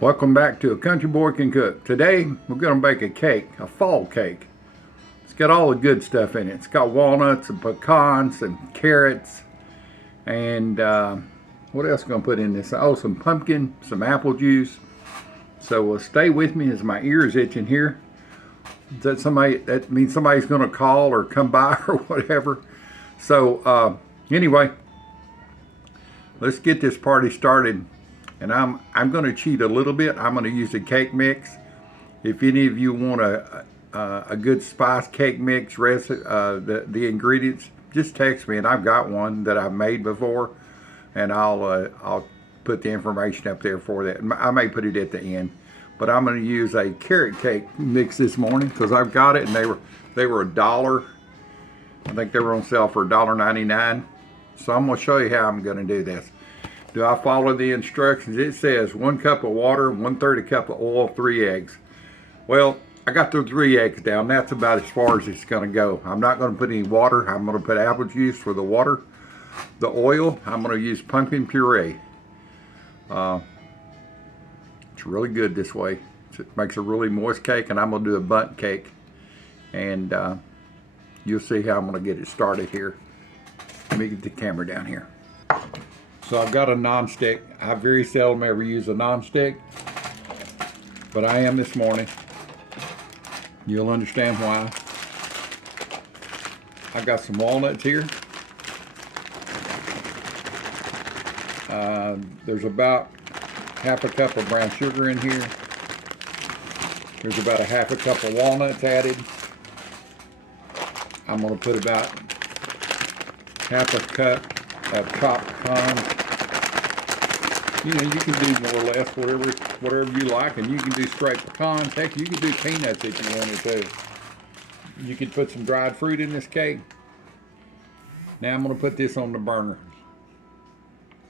Welcome back to A Country Boy Can Cook. Today we're going to bake a cake, a fall cake. It's got all the good stuff in it. It's got walnuts and pecans and carrots and what else going to put in this? Oh, some pumpkin, some apple juice. So stay with me as my ear is itching here. Is that somebody? That means somebody's going to call or come by or whatever. So anyway, let's get this party started. And I'm going to cheat a little bit. I'm going to use a cake mix. If any of you want a good spice cake mix recipe, the ingredients, just text me, and I've got one that I've made before, and I'll put the information up there for that. I may put it at the end, but I'm going to use a carrot cake mix this morning because I've got it, and they were $1. I think they were on sale for $1.99. So I'm going to show you how I'm going to do this. Do I follow the instructions? It says 1 cup of water, 1/3 cup of oil, 3 eggs. Well, I got the 3 eggs down. That's about as far as it's going to go. I'm not going to put any water. I'm going to put apple juice for the water. The oil, I'm going to use pumpkin puree. It's really good this way. It makes a really moist cake, and I'm going to do a bundt cake. And you'll see how I'm going to get it started here. Let me get the camera down here. So I've got a non-stick. I very seldom ever use a non-stick, but I am this morning. You'll understand why. I got some walnuts here. There's about 1/2 cup of brown sugar in here. There's about 1/2 cup of walnuts added. I'm going to put about 1/2 cup of chopped pecans. You know, you can do more or less whatever you like, and you can do straight pecans. Heck, you can do peanuts if you wanted to. You could put some dried fruit in this cake. Now I'm going to put this on the burner.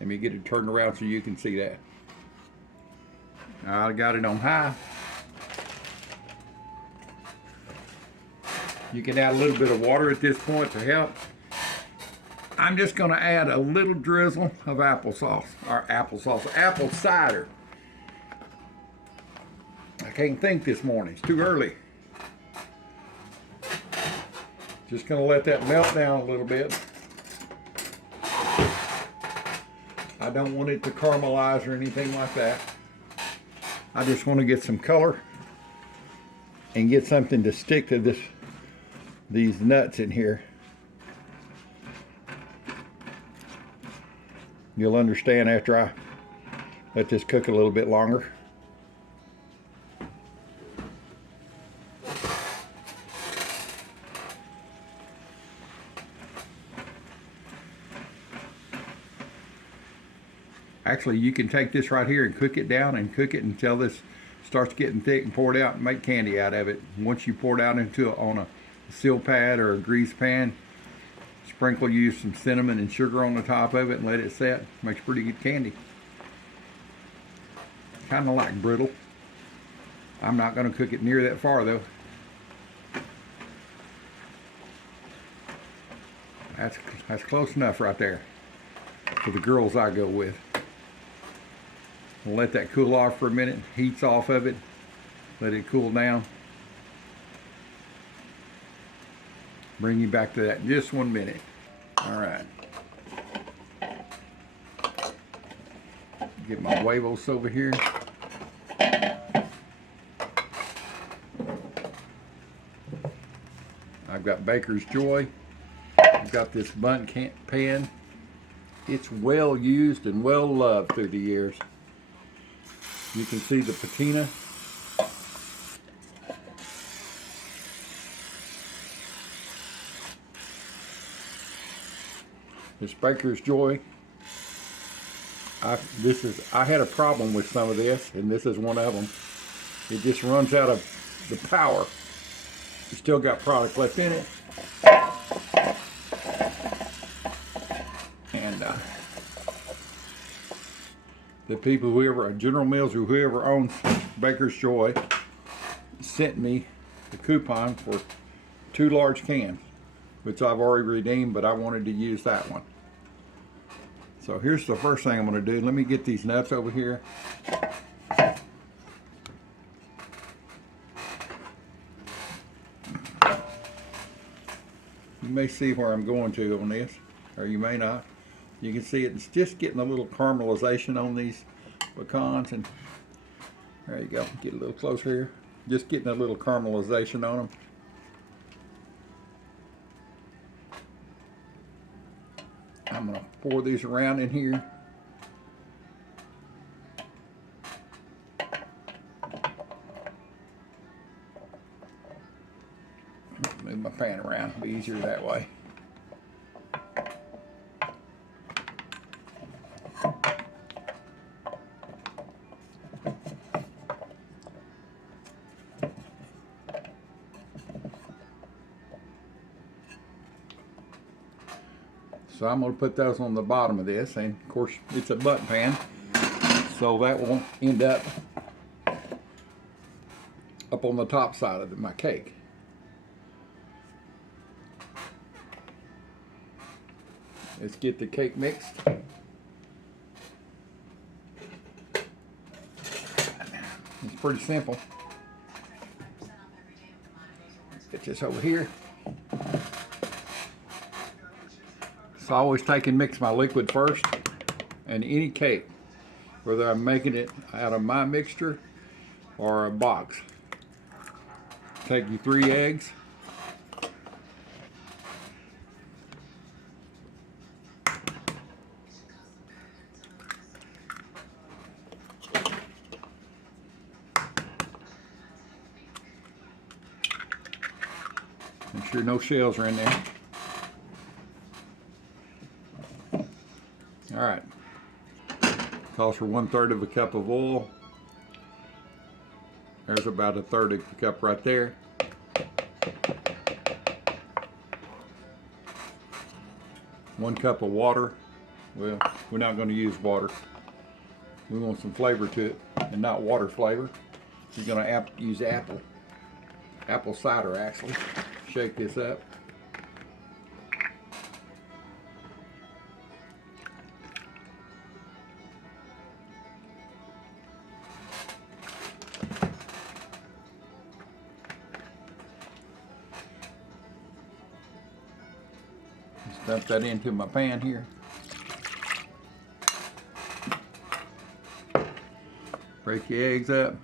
Let me get it turned around so you can see that. I got it on high. You can add a little bit of water at this point to help. I'm just going to add a little drizzle of apple cider. I can't think this morning. It's too early. Just going to let that melt down a little bit. I don't want it to caramelize or anything like that. I just want to get some color and get something to stick to these nuts in here. You'll understand after I let this cook a little bit longer. Actually, you can take this right here and cook it down and cook it until this starts getting thick and pour it out and make candy out of it. Once you pour it out on a seal pad or a grease pan, sprinkle, use some cinnamon and sugar on the top of it and let it set. Makes pretty good candy. Kind of like brittle. I'm not going to cook it near that far though. That's close enough right there for the girls I go with. We'll let that cool off for a minute. Heat's off of it. Let it cool down. Bring you back to that in just 1 minute. All right. Get my huevos over here. I've got Baker's Joy. I've got this bundt pan. It's well used and well loved through the years. You can see the patina. This Baker's Joy. I had a problem with some of this, and this is one of them. It just runs out of the power. You still got product left in it. And the people, whoever, General Mills or whoever owns Baker's Joy, sent me the coupon for 2 large cans, which I've already redeemed, but I wanted to use that one. So here's the first thing I'm going to do. Let me get these nuts over here. You may see where I'm going to on this, or you may not. You can see it's just getting a little caramelization on these pecans, and there you go. Get a little closer here. Just getting a little caramelization on them. I'm gonna pour these around in here. Move my pan around, it'll be easier that way. So I'm going to put those on the bottom of this, and of course it's a button pan, so that will end up on the top side of my cake. Let's get the cake mixed. It's pretty simple. Get this over here. So I always take and mix my liquid first, and any cake, whether I'm making it out of my mixture or a box. Take you 3 eggs. Make sure no shells are in there. All right. Calls for 1/3 of a cup of oil. There's about 1/3 of a cup right there. One cup of water. Well, we're not going to use water. We want some flavor to it, and not water flavor. We're going to use apple cider actually. Shake this up. Dump that into my pan here. Break the eggs up.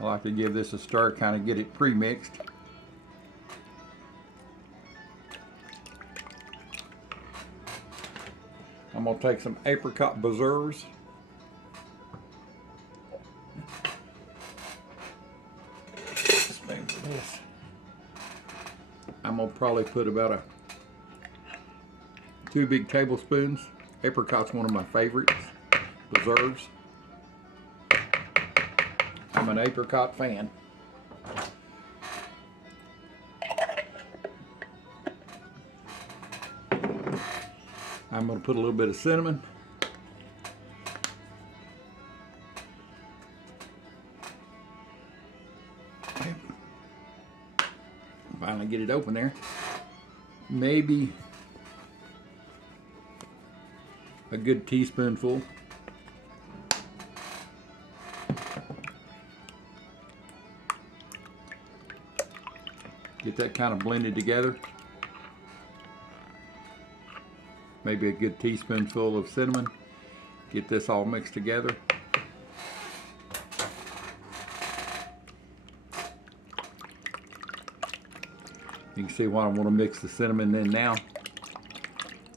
I like to give this a stir, kind of get it pre-mixed. I'm going to take some apricot preserves. I'm going to probably put about 2 big tablespoons. Apricot's one of my favorites. Preserves. I'm an apricot fan. I'm going to put a little bit of cinnamon. Finally get it open there. Maybe a good teaspoonful. Get that kind of blended together. Maybe a good teaspoonful of cinnamon. Get this all mixed together. You can see why I want to mix the cinnamon in now.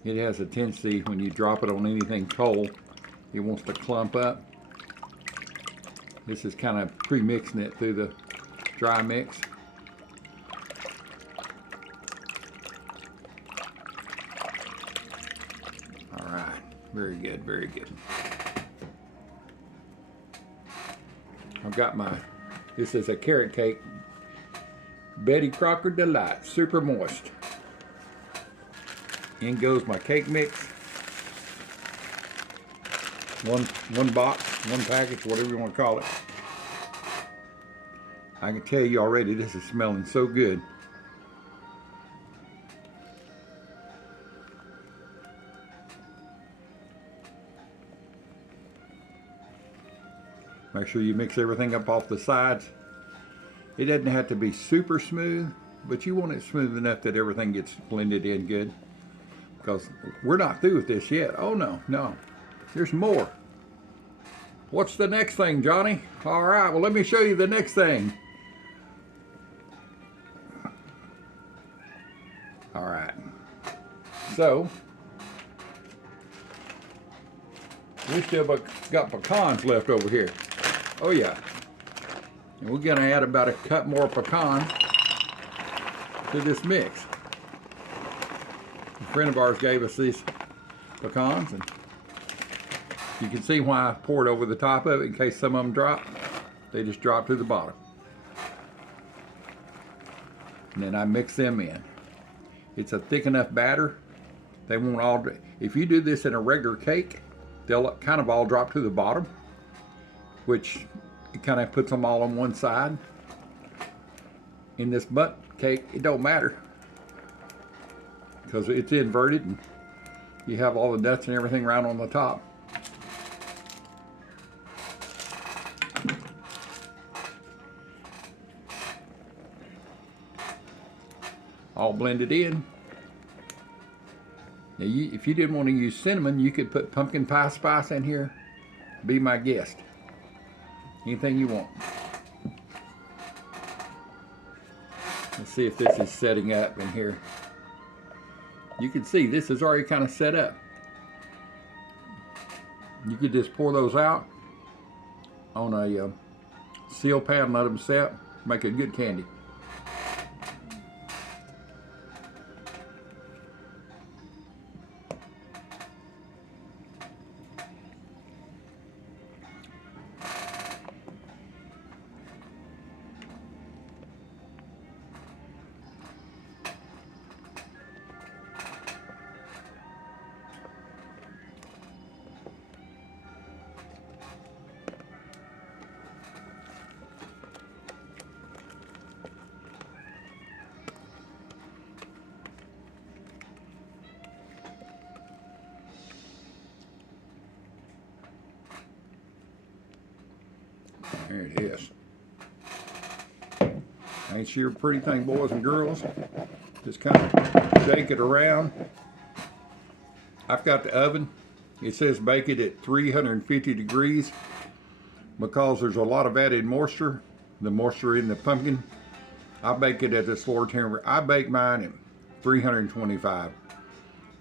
It has a tendency, when you drop it on anything cold, it wants to clump up. This is kind of pre-mixing it through the dry mix. All right, very good, very good. I've got this is a carrot cake. Betty Crocker Delight, super moist. In goes my cake mix. One box, one package, whatever you want to call it. I can tell you already this is smelling so good. Make sure you mix everything up off the sides. It doesn't have to be super smooth, but you want it smooth enough that everything gets blended in good. Because we're not through with this yet. Oh no, no. There's more. What's the next thing, Johnny? All right, well, let me show you the next thing. All right. So, we still got pecans left over here. Oh yeah. And we're gonna add about a cup more pecan to this mix. A friend of ours gave us these pecans, and you can see why I poured over the top of it in case some of them drop. They just drop to the bottom. And then I mix them in. It's a thick enough batter. They won't all, if you do this in a regular cake, they'll kind of all drop to the bottom, which it kind of puts them all on one side. In this butt cake, it don't matter because it's inverted and you have all the nuts and everything right on the top. All blended in. Now if you didn't want to use cinnamon, you could put pumpkin pie spice in here. Be my guest. Anything you want. Let's see if this is setting up in here. You can see this is already kind of set up. You could just pour those out on a seal pan, let them set, make a good candy. There it is. Ain't she a pretty thing, boys and girls? Just kind of shake it around. I've got the oven. It says bake it at 350 degrees because there's a lot of added moisture. The moisture in the pumpkin. I bake it at this lower temperature. I bake mine at 325.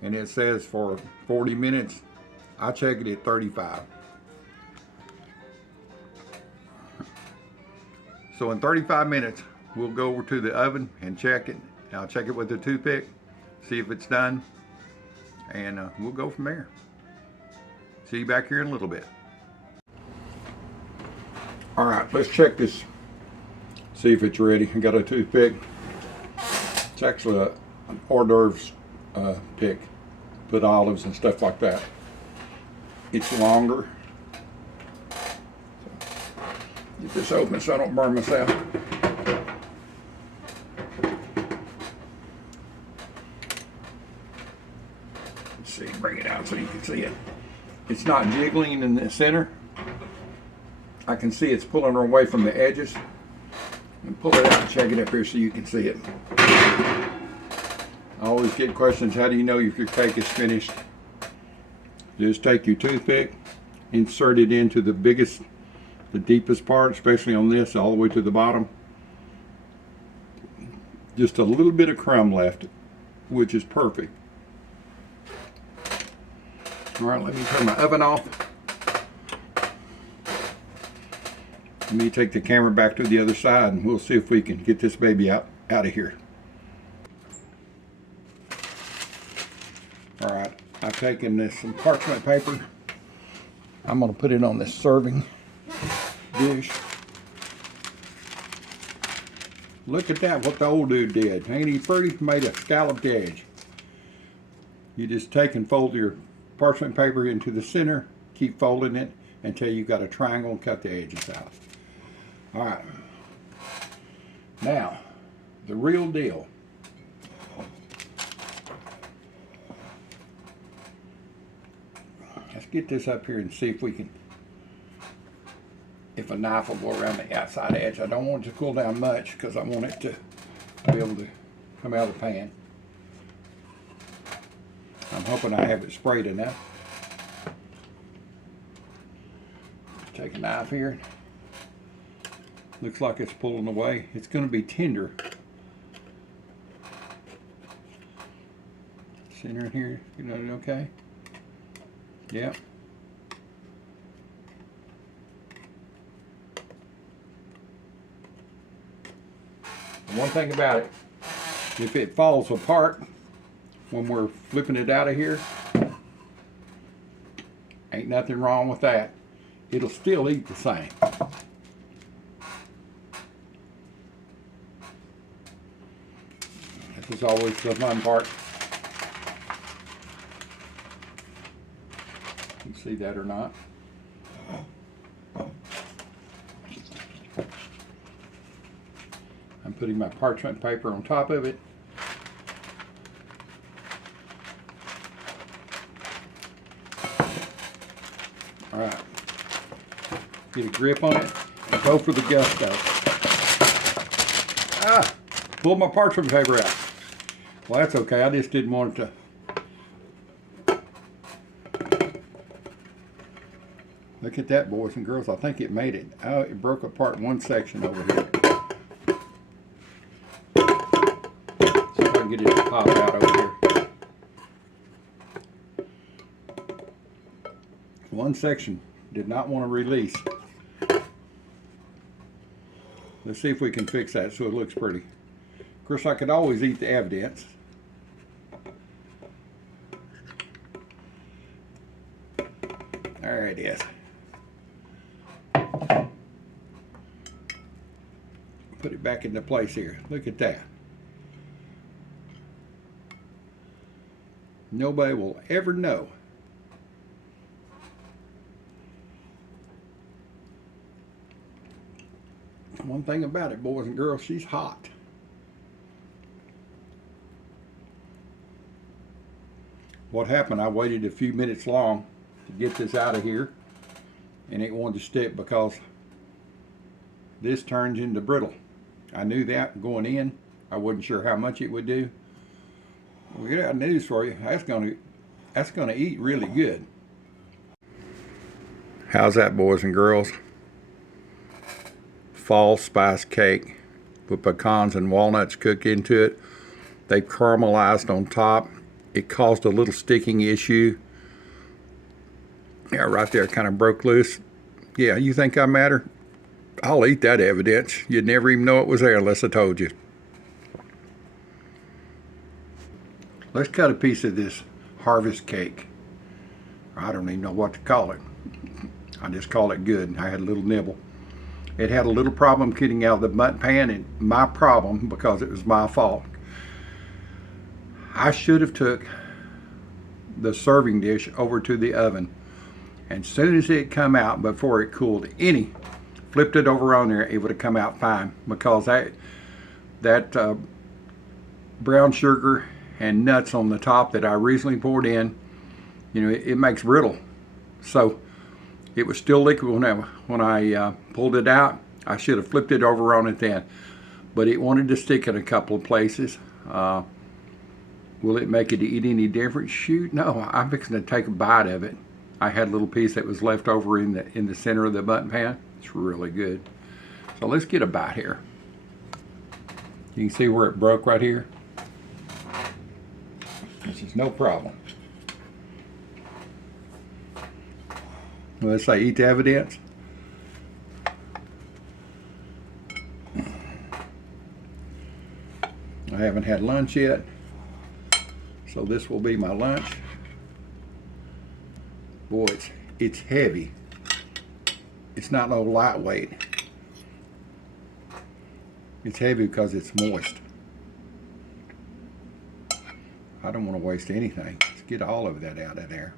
And it says for 40 minutes. I check it at 35. So in 35 minutes, we'll go over to the oven and check it. I'll check it with a toothpick, see if it's done, and we'll go from there. See you back here in a little bit. All right, let's check this, see if it's ready. I got a toothpick. It's actually an hors d'oeuvres pick. Put olives and stuff like that. It's longer. Get this open so I don't burn myself. Let's see, bring it out so you can see it. It's not jiggling in the center. I can see it's pulling away from the edges. And pull it out and check it up here so you can see it. I always get questions, how do you know if your cake is finished? Just take your toothpick, insert it into the deepest part, especially on this, all the way to the bottom. Just a little bit of crumb left, which is perfect. All right, let me turn my oven off. Let me take the camera back to the other side and we'll see if we can get this baby out of here. All right, I've taken some parchment paper. I'm going to put it on this serving dish. Look at that, what the old dude did. Ain't he pretty? Made a scalloped edge. You just take and fold your parchment paper into the center, keep folding it until you got a triangle and cut the edges out. All right. Now, the real deal. Let's get this up here and see if we can if a knife will go around the outside edge. I don't want it to cool down much because I want it to be able to come out of the pan. I'm hoping I have it sprayed enough. Take a knife here. Looks like it's pulling away. It's going to be tender. Center in here, you know it okay? Yep. One thing about it, if it falls apart when we're flipping it out of here, ain't nothing wrong with that. It'll still eat the same. This is always the fun part. You can see that or not. I'm putting my parchment paper on top of it. All right. Get a grip on it and go for the gusto. Ah! Pulled my parchment paper out. Well, that's okay. I just didn't want it to. Look at that, boys and girls. I think it made it. Oh, it broke apart one section over here. See if I can get it to pop out over here. One section did not want to release. Let's see if we can fix that so it looks pretty. Of course, I could always eat the evidence. There it is. Put it back into place here. Look at that. Nobody will ever know. One thing about it, boys and girls, she's hot. What happened, I waited a few minutes long to get this out of here, and it wanted to stick because this turns into brittle. I knew that going in. I wasn't sure how much it would do. We got news for you. That's gonna eat really good. How's that, boys and girls? Fall spice cake with pecans and walnuts cooked into it. They caramelized on top. It caused a little sticking issue. Yeah, right there, kind of broke loose. Yeah, you think I matter? I'll eat that evidence. You'd never even know it was there unless I told you. Let's cut a piece of this harvest cake. I don't even know what to call it. I just call it good. I had a little nibble. It had a little problem getting out of the mutton pan, and my problem because it was my fault. I should have took the serving dish over to the oven, and as soon as it come out, before it cooled any, flipped it over on there, it would have come out fine, because that brown sugar and nuts on the top that I recently poured in, you know, it makes brittle. So it was still liquid when I pulled it out. I should have flipped it over on it then, but it wanted to stick in a couple of places. Will it make it eat any different? Shoot, no. I'm fixing to take a bite of it. I had a little piece that was left over in the center of the mutton pan. It's really good. So let's get a bite here. You can see where it broke right here. This is no problem. Well, let's say eat the evidence. I haven't had lunch yet, so this will be my lunch. Boy, it's heavy. It's not no lightweight. It's heavy because it's moist. I don't want to waste anything. Let's get all of that out of there.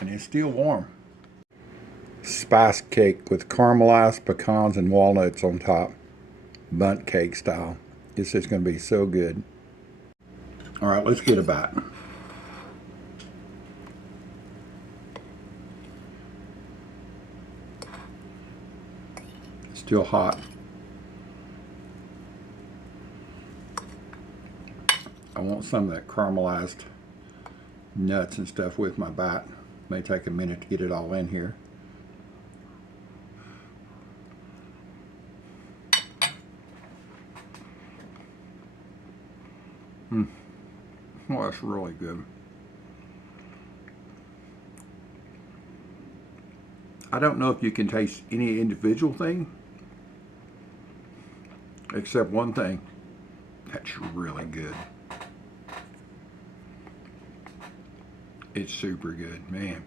And it's still warm. Spice cake with caramelized pecans and walnuts on top. Bundt cake style. This is going to be so good. All right, let's get a bite. Still hot. I want some of that caramelized nuts and stuff with my bite. May take a minute to get it all in here. Well, that's really good. I don't know if you can taste any individual thing, except one thing. That's really good. It's super good, man.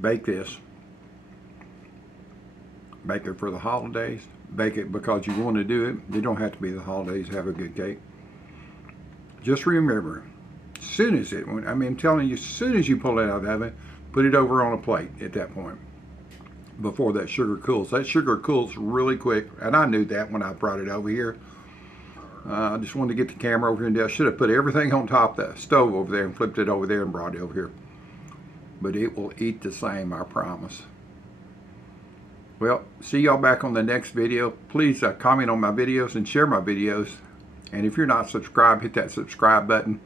Bake this. Bake it for the holidays. Bake it because you want to do it. You don't have to be the holidays to have a good cake. Just remember, as soon as I'm telling you, as soon as you pull it out of the oven, put it over on a plate at that point before that sugar cools. That sugar cools really quick, and I knew that when I brought it over here. I just wanted to get the camera over here. I should have put everything on top of the stove over there and flipped it over there and brought it over here. But it will eat the same, I promise. Well, see y'all back on the next video. Please comment on my videos and share my videos. And if you're not subscribed, hit that subscribe button.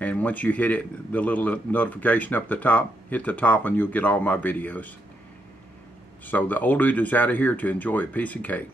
And once you hit it, the little notification up the top, hit the top and you'll get all my videos. So the old dude is out of here to enjoy a piece of cake.